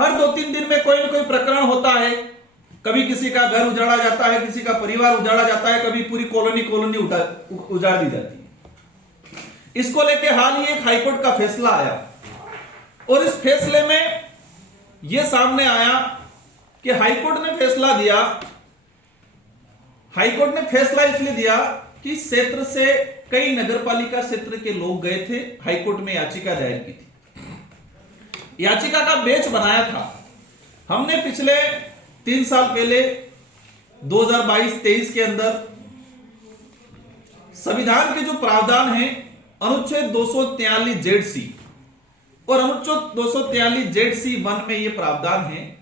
हर 2-3 दिन में कोई ना कोई प्रकरण होता है। कभी किसी का घर उजाड़ा जाता है, किसी का परिवार उजाड़ा जाता है, कभी पूरी कॉलोनी उजाड़ दी जाती है। इसको लेके हाल ही एक हाईकोर्ट का फैसला आया और इस फैसले में यह सामने आया कि हाईकोर्ट ने फैसला इसलिए दिया कि क्षेत्र से कई नगरपालिका क्षेत्र के लोग गए थे, हाईकोर्ट में याचिका दायर की थी। याचिका का बेंच बनाया था। हमने पिछले 3 साल पहले 2022-23 के अंदर संविधान के जो प्रावधान है अनुच्छेद 243 और अनुच्छेद 243(1) में यह प्रावधान है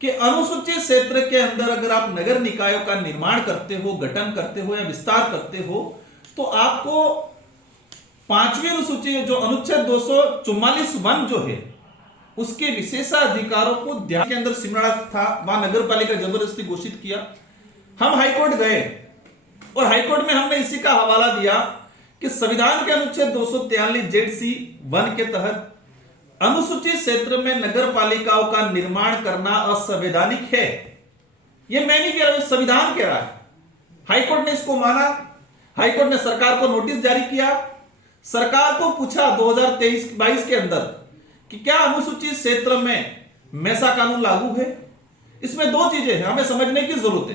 कि अनुसूचित क्षेत्र के अंदर अगर आप नगर निकायों का निर्माण करते हो, गठन करते हो या विस्तार करते हो तो आपको 5वीं अनुसूची जो अनुच्छेद 244(1) जो है उसके विशेषाधिकारों को ध्यान के अंदर सिमरा था। वहां नगर पालिका जबरदस्ती घोषित किया। हम हाईकोर्ट गए और हाईकोर्ट में हमने इसी का हवाला दिया कि संविधान के अनुच्छेद 243(1) के तहत अनुसूचित क्षेत्र में नगर पालिकाओं का निर्माण करना असंवैधानिक है। यह मैं नहीं कह रहा हूं, संविधान कह रहा है। हाईकोर्ट ने इसको माना। हाईकोर्ट ने सरकार को नोटिस जारी किया। सरकार को पूछा 2023-22 के अंदर कि क्या अनुसूचित क्षेत्र में मैसा कानून लागू है। इसमें 2 चीजें हैं हमें समझने की जरूरत है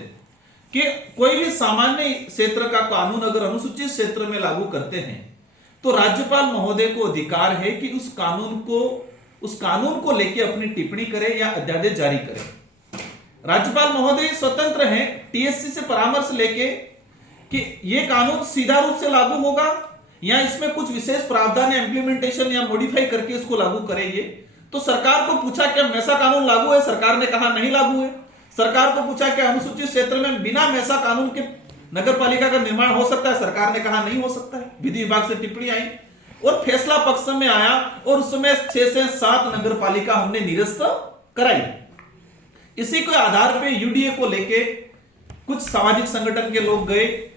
कि कोई भी सामान्य क्षेत्र का कानून अगर अनुसूचित क्षेत्र में लागू करते हैं तो राज्यपाल महोदय को अधिकार है कि उस कानून को लेकर अपनी टिप्पणी करे या अध्यादेश जारी करे। राज्यपाल महोदय स्वतंत्र हैं टीएससी से परामर्श लेके कि यह कानून सीधा रूप से लागू होगा या इसमें कुछ विशेष प्रावधान या इंप्लीमेंटेशन या मॉडिफाई करके इसको लागू करेंगे। तो सरकार को पूछा क्या मैसा कानून लागू है, सरकार ने कहा नहीं लागू है। सरकार को पूछा क्या अनुसूचित क्षेत्र में बिना मैसा कानून के नगर पालिका का निर्माण हो सकता है, सरकार ने कहा नहीं हो सकता है। विधि विभाग से टिप्पणी आई और फैसला पक्ष में आया और उसमें 6 से 7 नगर पालिका हमने निरस्त कराई। इसी के आधार पे यूडीए को लेके कुछ सामाजिक संगठन के लोग गए,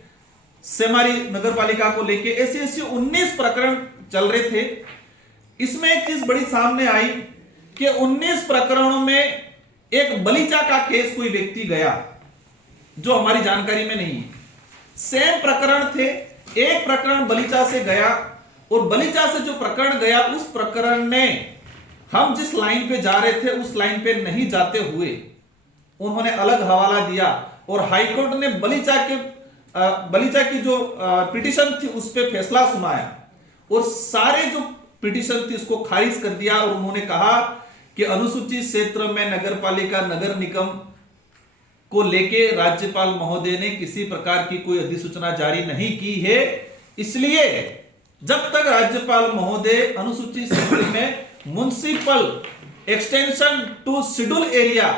सेमारी नगर पालिका को लेके ऐसे 19 प्रकरण चल रहे थे। इसमें एक चीज बड़ी सामने आई कि 19 प्रकरणों में एक बलीचा का केस कोई व्यक्ति गया जो हमारी जानकारी में नहीं है। सेम प्रकरण थे, एक प्रकरण बलीचा से गया और बलीचा से जो प्रकरण गया उस प्रकरण में हम जिस लाइन पे जा रहे थे उस लाइन पे नहीं जाते हुए उन्होंने अलग हवाला दिया और हाईकोर्ट ने बलीचा की जो पिटीशन थी उस पे फैसला सुनाया और सारे जो पिटीशन थी उसको खारिज कर दिया और उन्होंने कहा कि अनुसूचित क्षेत्र में नगर पालिका नगर निगम को लेके राज्यपाल महोदय ने किसी प्रकार की कोई अधिसूचना जारी नहीं की है। इसलिए जब तक राज्यपाल महोदय अनुसूचित क्षेत्र में municipal extension to schedule area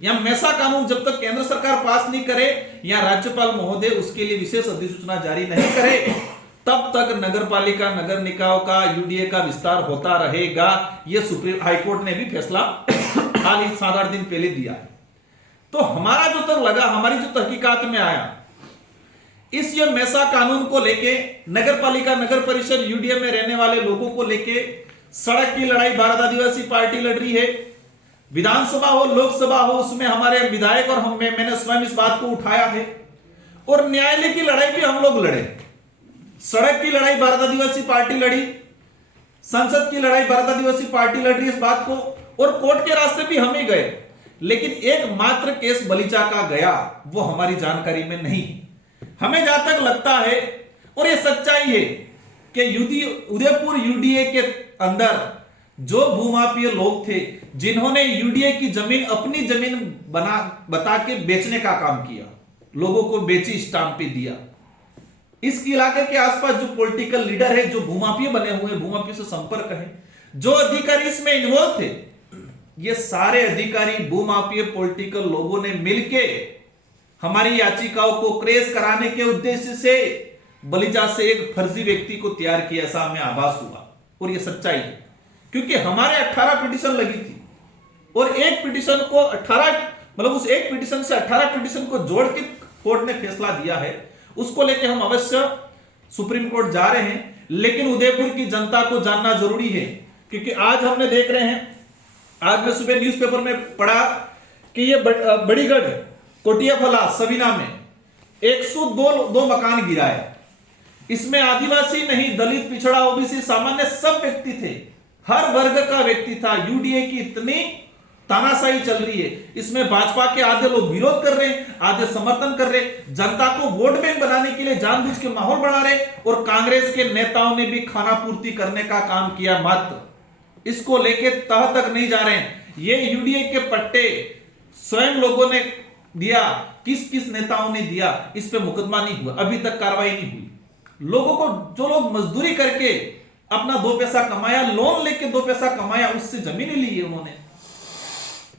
या मैसा कानून जब तक केंद्र सरकार पास नहीं करे या राज्यपाल महोदय उसके लिए विशेष अधिसूचना जारी नहीं करे तब तक नगर पालिका नगर निकायों का यूडीए का विस्तार होता रहेगा। यह सुप्रीम हाईकोर्ट ने भी फैसला हाल ही 7-8 दिन पहले दिया है। तो हमारा जो तक लगा, हमारी जो तहकीकात में आया, इस ये मैसा कानून को लेके नगर पालिका नगर परिषद यूडीए में रहने वाले लोगों को लेके सड़क की लड़ाई भारत आदिवासी पार्टी लड़ रही है। विधानसभा हो लोकसभा हो उसमें हमारे विधायक और मैंने स्वयं इस बात को उठाया है और न्यायालय की लड़ाई भी हम लोग लड़े। सड़क की लड़ाई भारत आदिवासी पार्टी लड़ी, संसद की लड़ाई भारत आदिवासी पार्टी लड़ रही है इस बात को, और कोर्ट के रास्ते भी हम ही गए। लेकिन एकमात्र केस बलीचा का गया वो हमारी जानकारी में नहीं। हमें जहां तक लगता है और ये सच्चाई है कि उदयपुर यूडीए के अंदर जो भूमाफिया लोग थे जिन्होंने यूडीए की जमीन अपनी जमीन बता के बेचने का काम किया, लोगों को बेची, स्टाम्प पे दिया। इस इलाके के आसपास जो पॉलिटिकल लीडर है, जो भूमाफिया बने हुए, भूमाफिया से संपर्क है, जो अधिकारी इसमें इन्वॉल्व थे, ये सारे अधिकारी भूमाफिया पॉलिटिकल लोगों ने मिलके हमारी याचिकाओं को क्रेज कराने के उद्देश्य से बलीचा से एक फर्जी व्यक्ति को तैयार किया, ऐसा हमें आभास हुआ। और ये सच्चाई है क्योंकि हमारे 18 पिटीशन लगी थी और एक पिटीशन को 18 मतलब उस एक पिटीशन से 18 पिटीशन को जोड़ के कोर्ट ने फैसला दिया है। उसको लेके हम अवश्य सुप्रीम कोर्ट जा रहे हैं, लेकिन उदयपुर की जनता को जानना जरूरी है क्योंकि आज हमने देख रहे हैं आज मैं सुबह न्यूज़पेपर में पढ़ा कि ये बड़ीगढ़ कोटियाफला सवीना में 102 मकान गिरा है। इसमें आदिवासी नहीं, दलित, पिछड़ा, ओबीसी, सामान्य सब व्यक्ति थे, हर वर्ग का व्यक्ति था। यूडीए की इतनी तानाशाही चल रही है, इसमें भाजपा के आधे लोग विरोध कर रहे हैं, आधे समर्थन कर रहे हैं, जनता को वोट बैंक बनाने के लिए जानबूझ के माहौल बना रहे, और कांग्रेस के नेताओं ने भी खाना पूर्ति करने का काम किया मात्र। इसको लेके तह तक नहीं जा रहे हैं। ये यूडीए के पट्टे स्वयं लोगों ने दिया, किस किस नेताओं ने दिया, इस पे मुकदमा नहीं हुआ, अभी तक कार्रवाई नहीं हुई। लोगों को, जो लोग मजदूरी करके अपना 2 पैसा कमाया, लोन लेके 2 पैसा कमाया, उससे जमीनें ली है उन्होंने।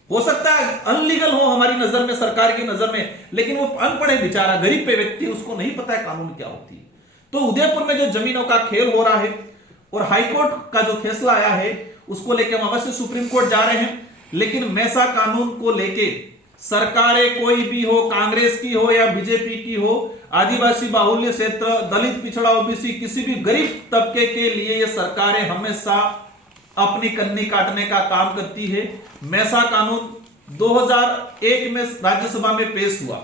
हो सकता है अनलीगल हो हमारी नजर में, सरकार की नजर में, लेकिन वो अनपढ़ है बेचारा, गरीब पे व्यक्ति, उसको नहीं पता है कानून क्या होती है। तो उदयपुर में जो जमीनों का खेल हो रहा है और हाईकोर्ट का जो फैसला आया है, उसको लेकर हम अवश्य सुप्रीम कोर्ट जा रहे हैं, लेकिन मैसा कानून को लेके सरकारें कोई भी हो, कांग्रेस की हो या बीजेपी की हो, आदिवासी बाहुल्य क्षेत्र, दलित, पिछड़ा, ओबीसी, किसी भी गरीब तबके के लिए ये सरकारें हमेशा अपनी कन्नी काटने का काम करती है। मैसा कानून 2001 में राज्यसभा में पेश हुआ।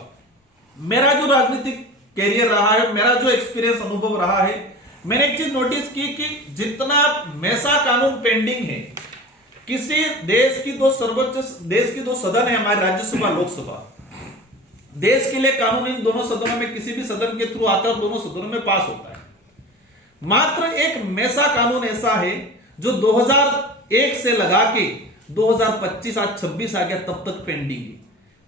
मेरा जो राजनीतिक कैरियर रहा है, मेरा जो एक्सपीरियंस, अनुभव रहा है, मैंने एक चीज नोटिस की कि जितना मैसा कानून पेंडिंग है, किसी देश की दो सदन है हमारे, राज्यसभा, लोकसभा, देश के लिए कानून इन दोनों सदनों में किसी भी सदन के थ्रू आता है और दोनों सदनों में पास होता है। मात्र एक मैसा कानून ऐसा है जो 2001 से लगा के 2025 आज 26 आ गया, तब तक पेंडिंग है।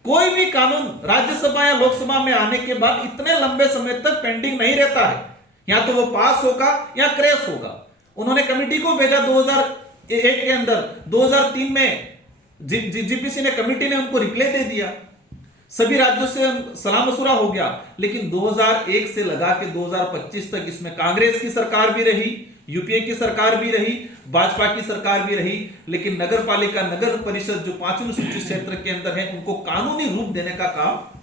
कोई भी कानून राज्यसभा या लोकसभा में आने के बाद इतने लंबे समय तक पेंडिंग नहीं रहता है, या तो वो पास होगा या क्रैश होगा। उन्होंने कमेटी को भेजा 2001 के अंदर, 2003 में जीपीसी ने, कमेटी ने उनको रिप्लाई दे दिया, सभी राज्यों से सलाह मशुरा हो गया। लेकिन 2001 से लगा के 2025 तक इसमें कांग्रेस की सरकार भी रही, यूपीए की सरकार भी रही, भाजपा की सरकार भी रही, लेकिन नगर पालिका, नगर परिषद जो 5 अनुसूचित क्षेत्र के अंदर है, उनको कानूनी रूप देने का काम